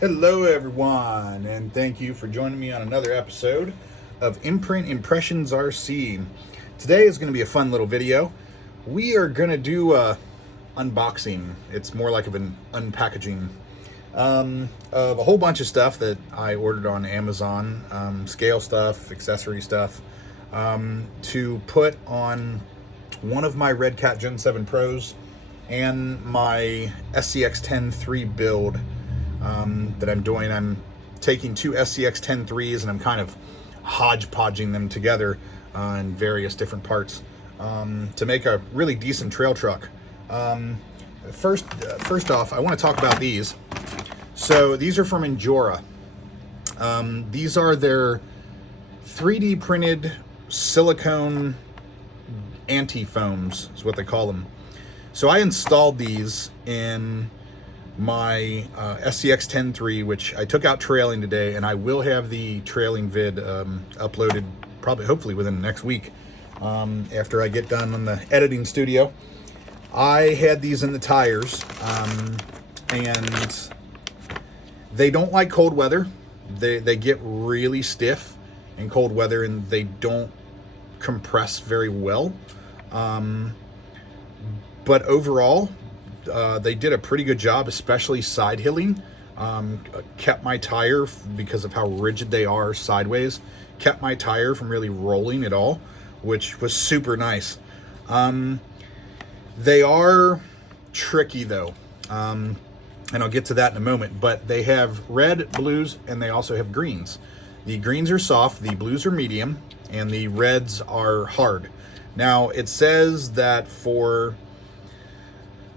Hello, everyone, and thank you for joining me on another episode of Imprint Impressions RC. Today is going to be a fun little video. We are going to do a unboxing. It's more like of an unpackaging of a whole bunch of stuff that I ordered on Amazon, scale stuff, accessory stuff, to put on one of my Red Cat Gen 7 Pros and my SCX-10 III build that I'm doing. I'm taking two SCX-10 IIIs and I'm kind of hodgepodging them together in various different parts to make a really decent trail truck. First off, I want to talk about these. So these are from Injora. These are their 3D printed silicone anti-foams is what they call them. So I installed these in my SCX-10 III, which I took out trailing today, and I will have the trailing vid uploaded hopefully within the next week after I get done on the editing studio. I had these in the tires, and they don't like cold weather. They get really stiff in cold weather, and they don't compress very well. But overall, they did a pretty good job, especially side hilling. Kept my tire, because of how rigid they are sideways, kept my tire from really rolling at all, which was super nice. They are tricky though, and I'll get to that in a moment, but they have red, blues, and they also have greens. The greens are soft, the blues are medium, and the reds are hard. Now, it says that for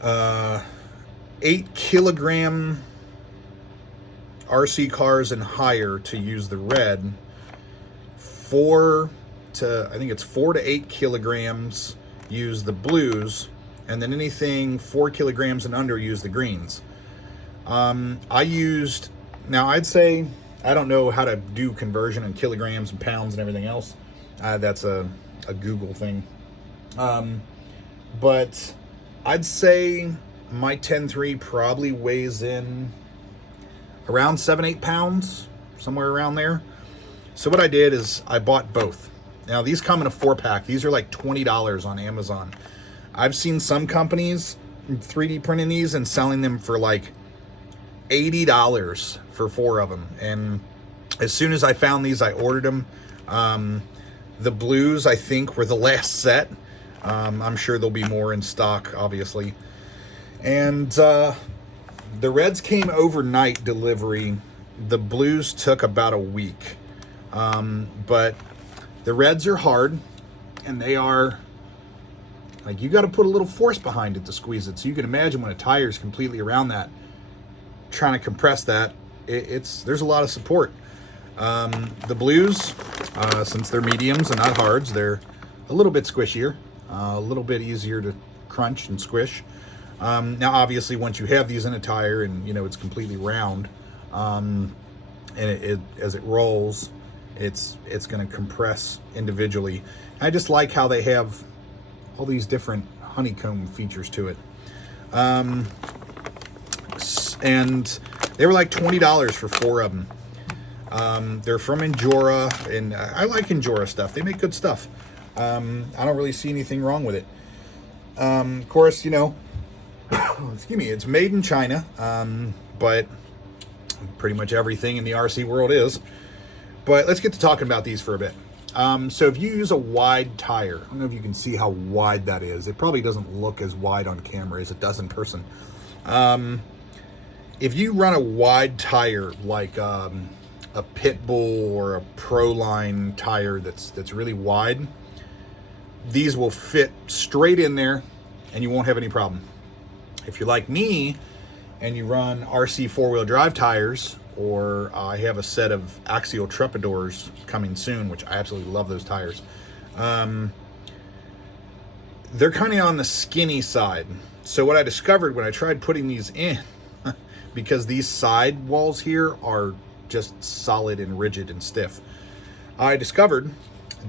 8 kilogram RC cars and higher to use the red, I think it's 4 to 8 kilograms use the blues, and then anything 4 kilograms and under use the greens. I'd say, I don't know how to do conversion in kilograms and pounds and everything else. That's a Google thing. But I'd say my 10.3 probably weighs in around 7-8 pounds, somewhere around there. So what I did is I bought both. Now these come in a 4-pack. These are like $20 on Amazon. I've seen some companies 3D printing these and selling them for like $80 for 4 of them. And as soon as I found these, I ordered them. The blues, I think, were the last set. I'm sure there'll be more in stock, obviously. And the reds came overnight delivery. The blues took about a week. But the reds are hard, and they are, like, you got to put a little force behind it to squeeze it. So you can imagine when a tire is completely around that, trying to compress that, there's a lot of support. The blues, since they're mediums and not hards, they're a little bit squishier, a little bit easier to crunch and squish. Now, obviously, once you have these in a tire and it's completely round, and as it rolls, it's going to compress individually. I just like how they have all these different honeycomb features to it. And they were like $20 for 4 of them. They're from Injora, and I like Injora stuff. They make good stuff. I don't really see anything wrong with it. Of course, excuse me, it's made in China, but pretty much everything in the RC world is. But let's get to talking about these for a bit. So if you use a wide tire, I don't know if you can see how wide that is. It probably doesn't look as wide on camera as it does in person. If you run a wide tire, like a Pitbull or a Proline tire that's really wide, these will fit straight in there and you won't have any problem. If you're like me and you run RC 4-wheel drive tires, or I have a set of Axial Trepadors coming soon, which I absolutely love those tires. They're kind of on the skinny side. So what I discovered when I tried putting these in, because these side walls here are just solid and rigid and stiff, I discovered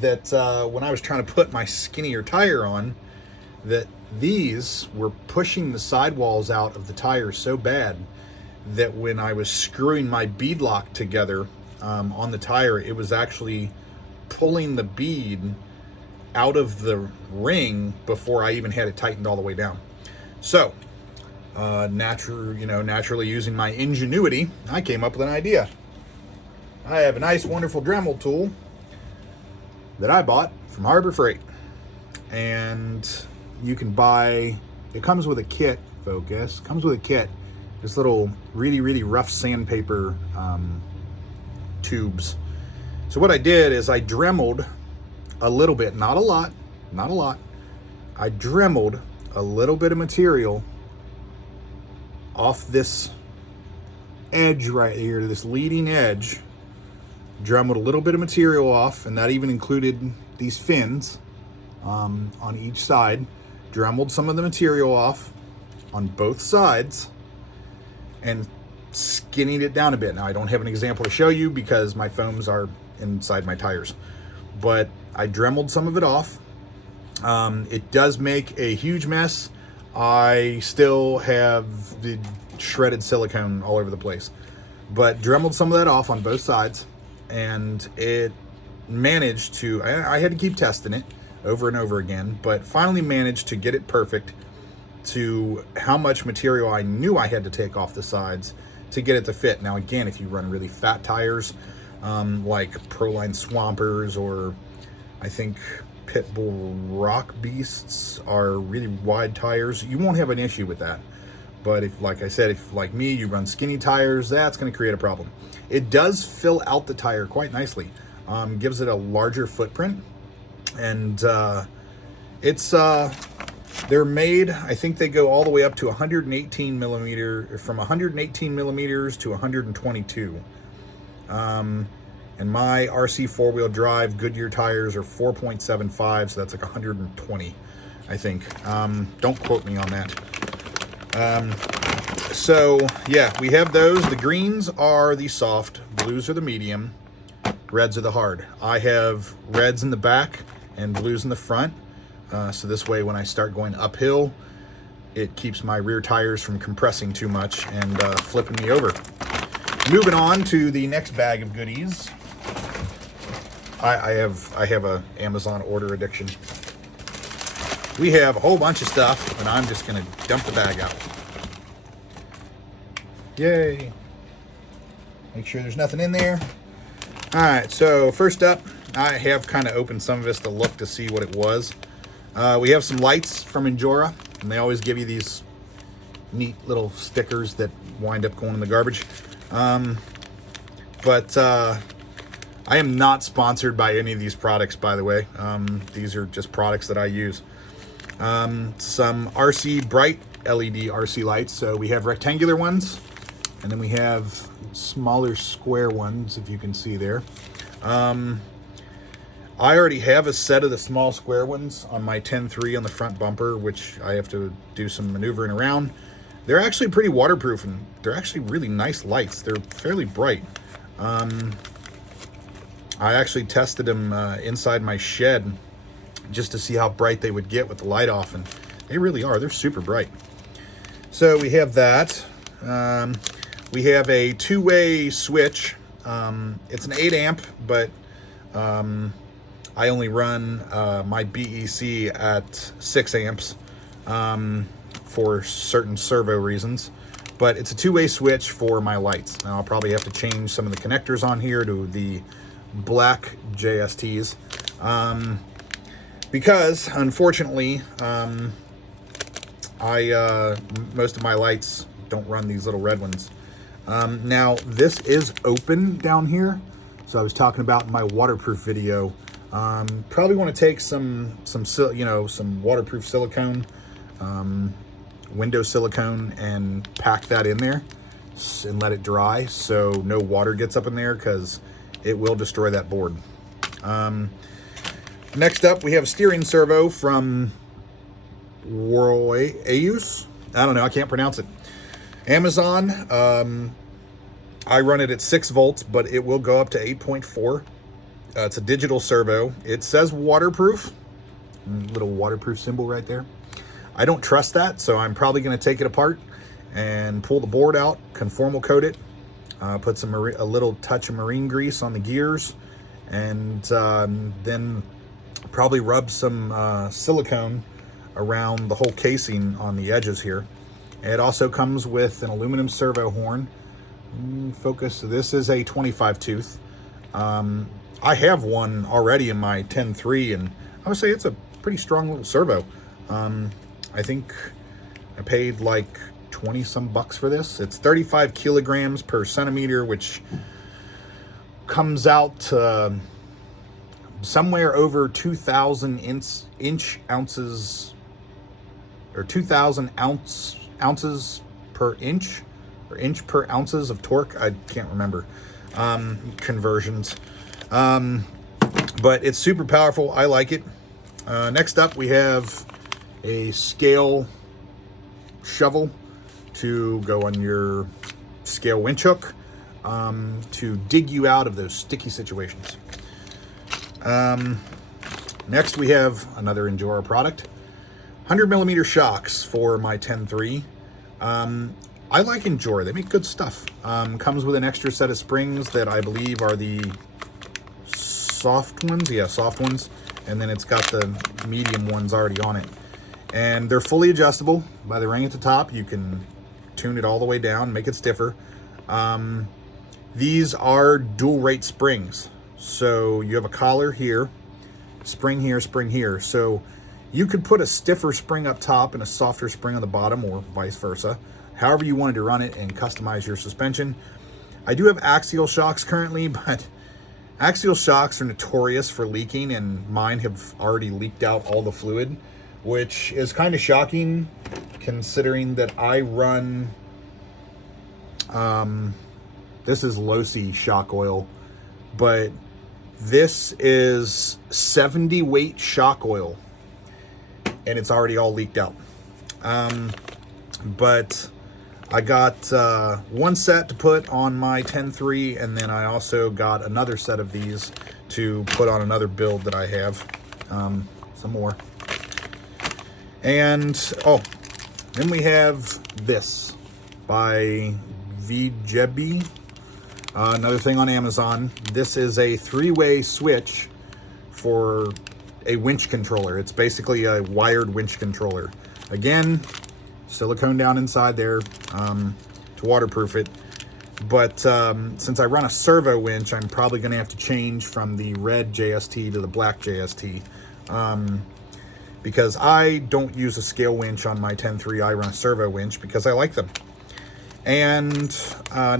that when I was trying to put my skinnier tire on, that these were pushing the sidewalls out of the tire so bad that when I was screwing my bead lock together on the tire, it was actually pulling the bead out of the ring before I even had it tightened all the way down. So, naturally using my ingenuity, I came up with an idea. I have a nice, wonderful Dremel tool that I bought from Harbor Freight. And you can buy, it comes with a kit, focus, comes with a kit, this little really, really rough sandpaper tubes. So what I did is I Dremeled a little bit, not a lot. I Dremeled a little bit of material off this edge right here, this leading edge. Dremeled a little bit of material off, and that even included these fins on each side. Dremeled some of the material off on both sides and skinnied it down a bit. Now, I don't have an example to show you because my foams are inside my tires, but I Dremeled some of it off. It does make a huge mess. I still have the shredded silicone all over the place, but Dremeled some of that off on both sides, and it managed to, I had to keep testing it over and over again, but finally managed to get it perfect to how much material I knew I had to take off the sides to get it to fit. Now, again, if you run really fat tires, like Proline Swampers, or I think Pitbull Rock Beasts are really wide tires, you won't have an issue with that. But if, like I said, if like me, you run skinny tires, that's going to create a problem. It does fill out the tire quite nicely. Gives it a larger footprint, and it's they're made, I think they go all the way up to 118 millimeter, from 118 millimeters to 122. And my RC four-wheel drive Goodyear tires are 4.75, so that's like 120, I think. Don't quote me on that. So yeah, we have those. The greens are the soft, blues are the medium, reds are the hard. I have reds in the back and blues in the front. So this way, when I start going uphill, it keeps my rear tires from compressing too much and flipping me over. Moving on to the next bag of goodies. I have a Amazon order addiction. We have a whole bunch of stuff, and I'm just gonna dump the bag out. Yay. Make sure there's nothing in there. All right, so first up, I have kind of opened some of this to look to see what it was. We have some lights from Injora, and they always give you these neat little stickers that wind up going in the garbage. But I am not sponsored by any of these products, by the way. These are just products that I use. Some RC Bright LED RC lights. So we have rectangular ones, and then we have smaller square ones, if you can see there. I already have a set of the small square ones on my 10.3 on the front bumper, which I have to do some maneuvering around. They're actually pretty waterproof, and they're actually really nice lights. They're fairly bright. I actually tested them inside my shed just to see how bright they would get with the light off, and they really are. They're super bright. So we have that. We have a two-way switch. It's an 8 amp, but I only run my BEC at 6 amps for certain servo reasons. But it's a two-way switch for my lights. Now I'll probably have to change some of the connectors on here to the black JSTs. Because unfortunately, most of my lights don't run these little red ones. Now this is open down here. So I was talking about in my waterproof video. Probably want to take some waterproof silicone, window silicone, and pack that in there and let it dry so no water gets up in there, because it will destroy that board. Next up, we have a steering servo from Roy Ayus. I don't know, I can't pronounce it. Amazon. I run it at 6 volts, but it will go up to 8.4. It's a digital servo. It says waterproof. Little waterproof symbol right there. I don't trust that, so I'm probably going to take it apart and pull the board out, conformal coat it, put a little touch of marine grease on the gears, and then probably rub some silicone around the whole casing on the edges here. It also comes with an aluminum servo horn. Focus, this is a 25 tooth. I have one already in my 10.3, and I would say it's a pretty strong little servo. I think I paid like 20 some bucks for this. It's 35 kilograms per centimeter, which comes out to somewhere over 2,000 inch ounces, or 2,000 ounces per inch, or inch per ounces of torque. I can't remember conversions, but it's super powerful. I like it. Next up, we have a scale shovel to go on your scale winch hook, to dig you out of those sticky situations. Next, we have another Injora product, 100mm shocks for my 10.3. I like Injora. They make good stuff. Comes with an extra set of springs that I believe are the soft ones. Yeah, soft ones. And then it's got the medium ones already on it. And they're fully adjustable by the ring at the top. You can tune it all the way down, make it stiffer. These are dual rate springs. So you have a collar here, spring here, spring here. So you could put a stiffer spring up top and a softer spring on the bottom, or vice versa, however you wanted to run it and customize your suspension. I do have axial shocks currently, but axial shocks are notorious for leaking, and mine have already leaked out all the fluid, which is kind of shocking considering that I run, this is Losi shock oil, but this is 70 weight shock oil, and it's already all leaked out. But I got one set to put on my 10.3, and then I also got another set of these to put on another build that I have. Some more. And, oh, then we have this by VJB. Another thing on Amazon. This is a 3-way switch for a winch controller. It's basically a wired winch controller. Again, silicone down inside there to waterproof it. But since I run a servo winch, I'm probably going to have to change from the red JST to the black JST. Because I don't use a scale winch on my 10.3. I run a servo winch because I like them. And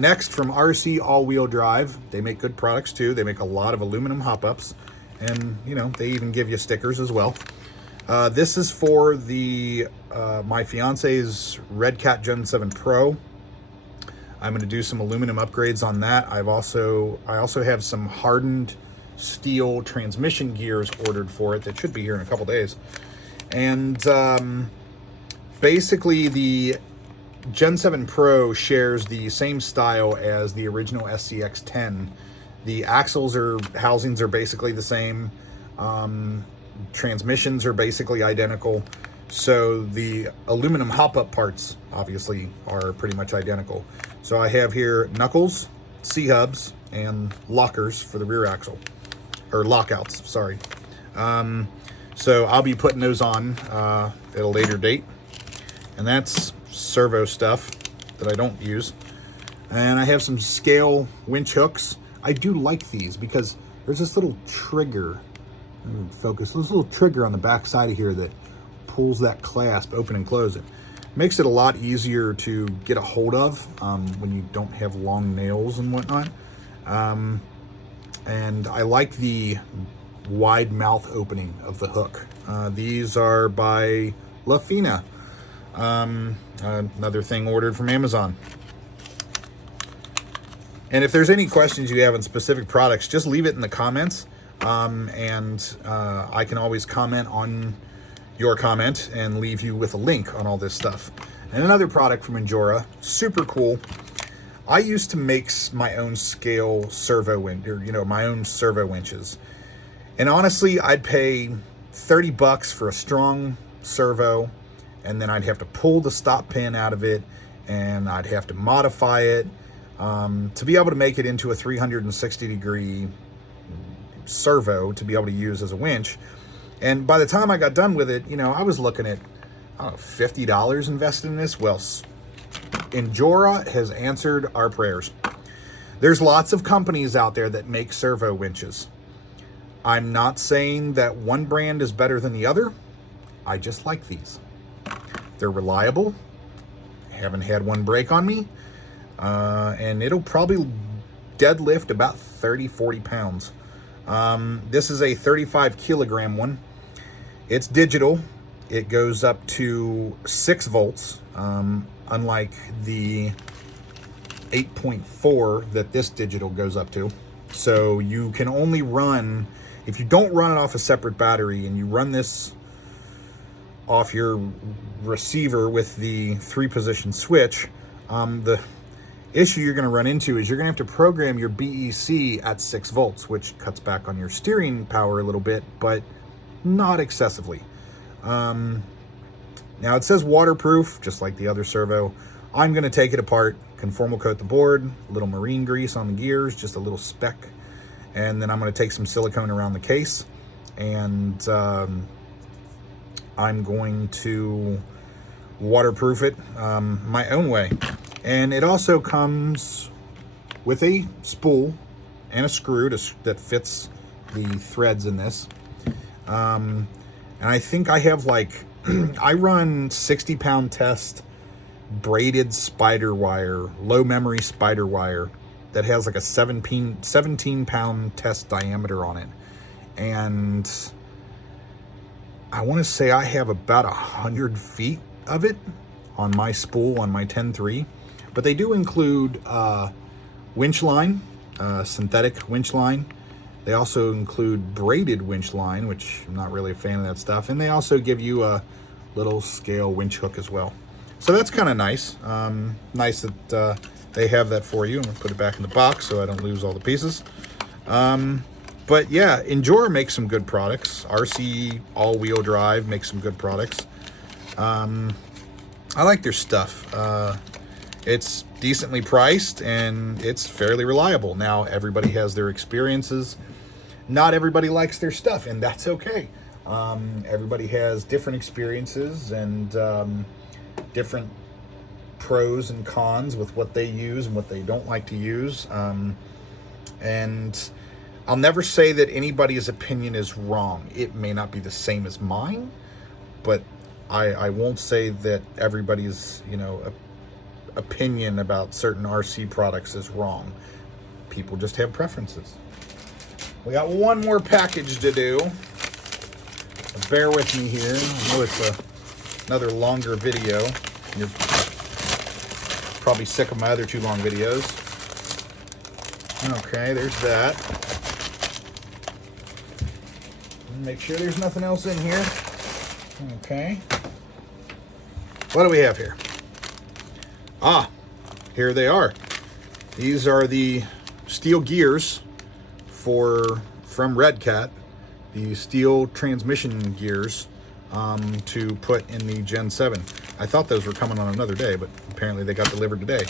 next, from RC All-Wheel Drive, they make good products too. They make a lot of aluminum hop-ups, and you know, they even give you stickers as well. This is for the my fiance's Red Cat Gen 7 Pro. I'm going to do some aluminum upgrades on that. I also have some hardened steel transmission gears ordered for it that should be here in a couple days. And basically the Gen 7 Pro shares the same style as the original SCX-10. The axles housings are basically the same. Transmissions are basically identical. So the aluminum hop-up parts obviously are pretty much identical. So I have here knuckles, C-hubs, and lockers for the rear axle. Or lockouts, sorry. So I'll be putting those on at a later date. And that's servo stuff that I don't use. And I have some scale winch hooks. I do like these because there's this little trigger, focus, this little trigger on the back side of here that pulls that clasp open and close it. Makes it a lot easier to get a hold of when you don't have long nails and whatnot. And I like the wide mouth opening of the hook. These are by La Fina. Another thing ordered from Amazon. And if there's any questions you have on specific products, just leave it in the comments. And I can always comment on your comment and leave you with a link on all this stuff. And another product from Injora, super cool. I used to make my own scale servo winch, or my own servo winches. And honestly, I'd pay 30 bucks for a strong servo, and then I'd have to pull the stop pin out of it and I'd have to modify it to be able to make it into a 360-degree servo to be able to use as a winch. And by the time I got done with it, you know, I was looking at, I don't know, $50 invested in this. Well, Injora has answered our prayers. There's lots of companies out there that make servo winches. I'm not saying that one brand is better than the other. I just like these. They're reliable. Haven't had one break on me. And it'll probably deadlift about 30, 40 pounds. This is a 35 kilogram one. It's digital. It goes up to 6 volts, unlike the 8.4 that this digital goes up to. So you can only run, if you don't run it off a separate battery and you run this off your receiver with the 3-position switch, the issue you're going to run into is you're going to have to program your BEC at 6 volts, which cuts back on your steering power a little bit, but not excessively. Now it says waterproof, just like the other servo. I'm going to take it apart, conformal coat the board, a little marine grease on the gears, just a little speck, and then I'm going to take some silicone around the case, and I'm going to waterproof it my own way. And it also comes with a spool and a screw that fits the threads in this. And I think I have like, I run 60-pound test braided spider wire, low memory spider wire that has like a 17-pound test diameter on it. And I want to say I have about 100 feet of it on my spool on my 10.3. But they do include winch line, synthetic winch line. They also include braided winch line, which I'm not really a fan of that stuff. And they also give you a little scale winch hook as well. So that's kind of nice. Nice that they have that for you. I'm gonna put it back in the box so I don't lose all the pieces. But yeah, Injora makes some good products. RC all-wheel drive makes some good products. I like their stuff. It's decently priced and it's fairly reliable. Now, everybody has their experiences. Not everybody likes their stuff, and that's okay. Everybody has different experiences and different pros and cons with what they use and what they don't like to use. And I'll never say that anybody's opinion is wrong. It may not be the same as mine, but I won't say that everybody's, you know, opinion about certain RC products is wrong. People just have preferences. We got one more package to do. Bear with me here. I know it's another longer video. You're probably sick of my other 2 long videos. Okay, there's that. Make sure there's nothing else in here. Okay. What do we have here? Ah, here they are. These are the steel gears from Red Cat, the steel transmission gears to put in the Gen 7. I thought those were coming on another day, but apparently they got delivered today.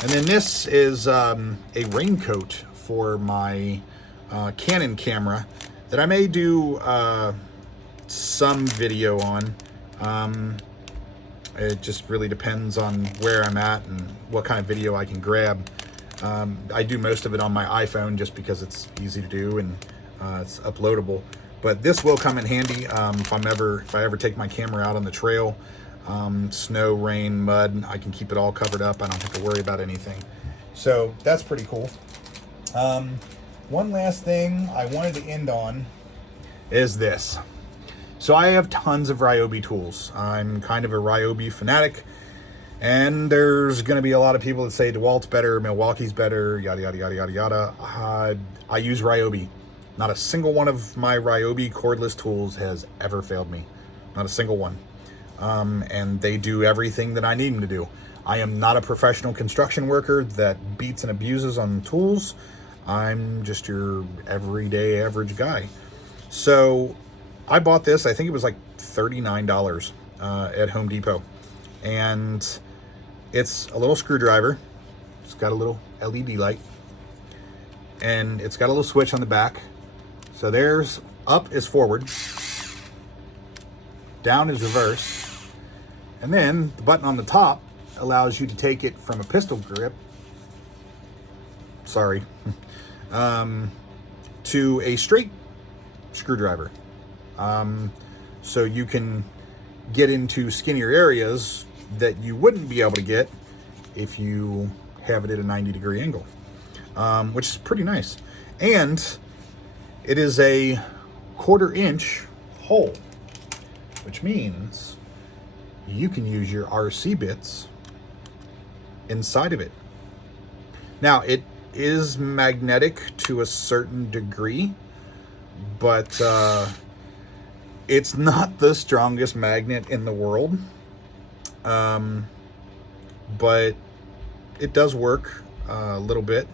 And then this is a raincoat for my Canon camera that I may do some video on. It just really depends on where I'm at and what kind of video I can grab. I do most of it on my iPhone just because it's easy to do and it's uploadable. But this will come in handy if I ever take my camera out on the trail. Snow, rain, mud, I can keep it all covered up. I don't have to worry about anything. So that's pretty cool. One last thing I wanted to end on is this. So I have tons of Ryobi tools. I'm kind of a Ryobi fanatic, and there's going to be a lot of people that say DeWalt's better, Milwaukee's better, yada, yada, yada, yada, yada. I use Ryobi. Not a single one of my Ryobi cordless tools has ever failed me. Not a single one. And they do everything that I need them to do. I am not a professional construction worker that beats and abuses on tools. I'm just your everyday average guy. So I bought this, I think it was like $39 at Home Depot. And It's a little screwdriver. It's got a little LED light. And it's got a little switch on the back. So there's up is forward. Down is reverse. And then the button on the top allows you to take it from a pistol grip. Sorry. To a straight screwdriver. So you can get into skinnier areas that you wouldn't be able to get if you have it at a 90-degree angle, which is pretty nice. And it is a 1/4-inch hole, which means you can use your RC bits inside of it. Now, it is magnetic to a certain degree, but it's not the strongest magnet in the world. But it does work a little bit,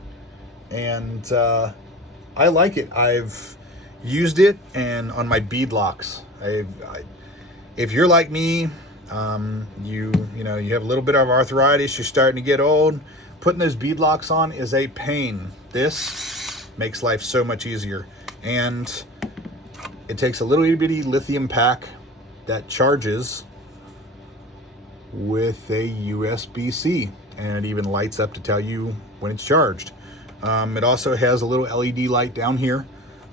and I like it. I've used it and on my bead locks. If you're like me, you have a little bit of arthritis, you're starting to get old, putting those bead locks on is a pain. This makes life so much easier. And it takes a little itty bitty lithium pack that charges with a USB-C, and it even lights up to tell you when it's charged. It also has a little LED light down here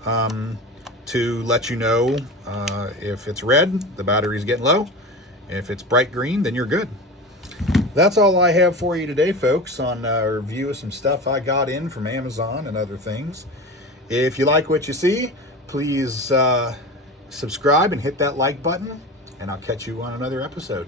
to let you know if it's red, the battery's getting low. If it's bright green, then you're good. That's all I have for you today, folks, on a review of some stuff I got in from Amazon and other things. If you like what you see, please subscribe and hit that like button, and I'll catch you on another episode.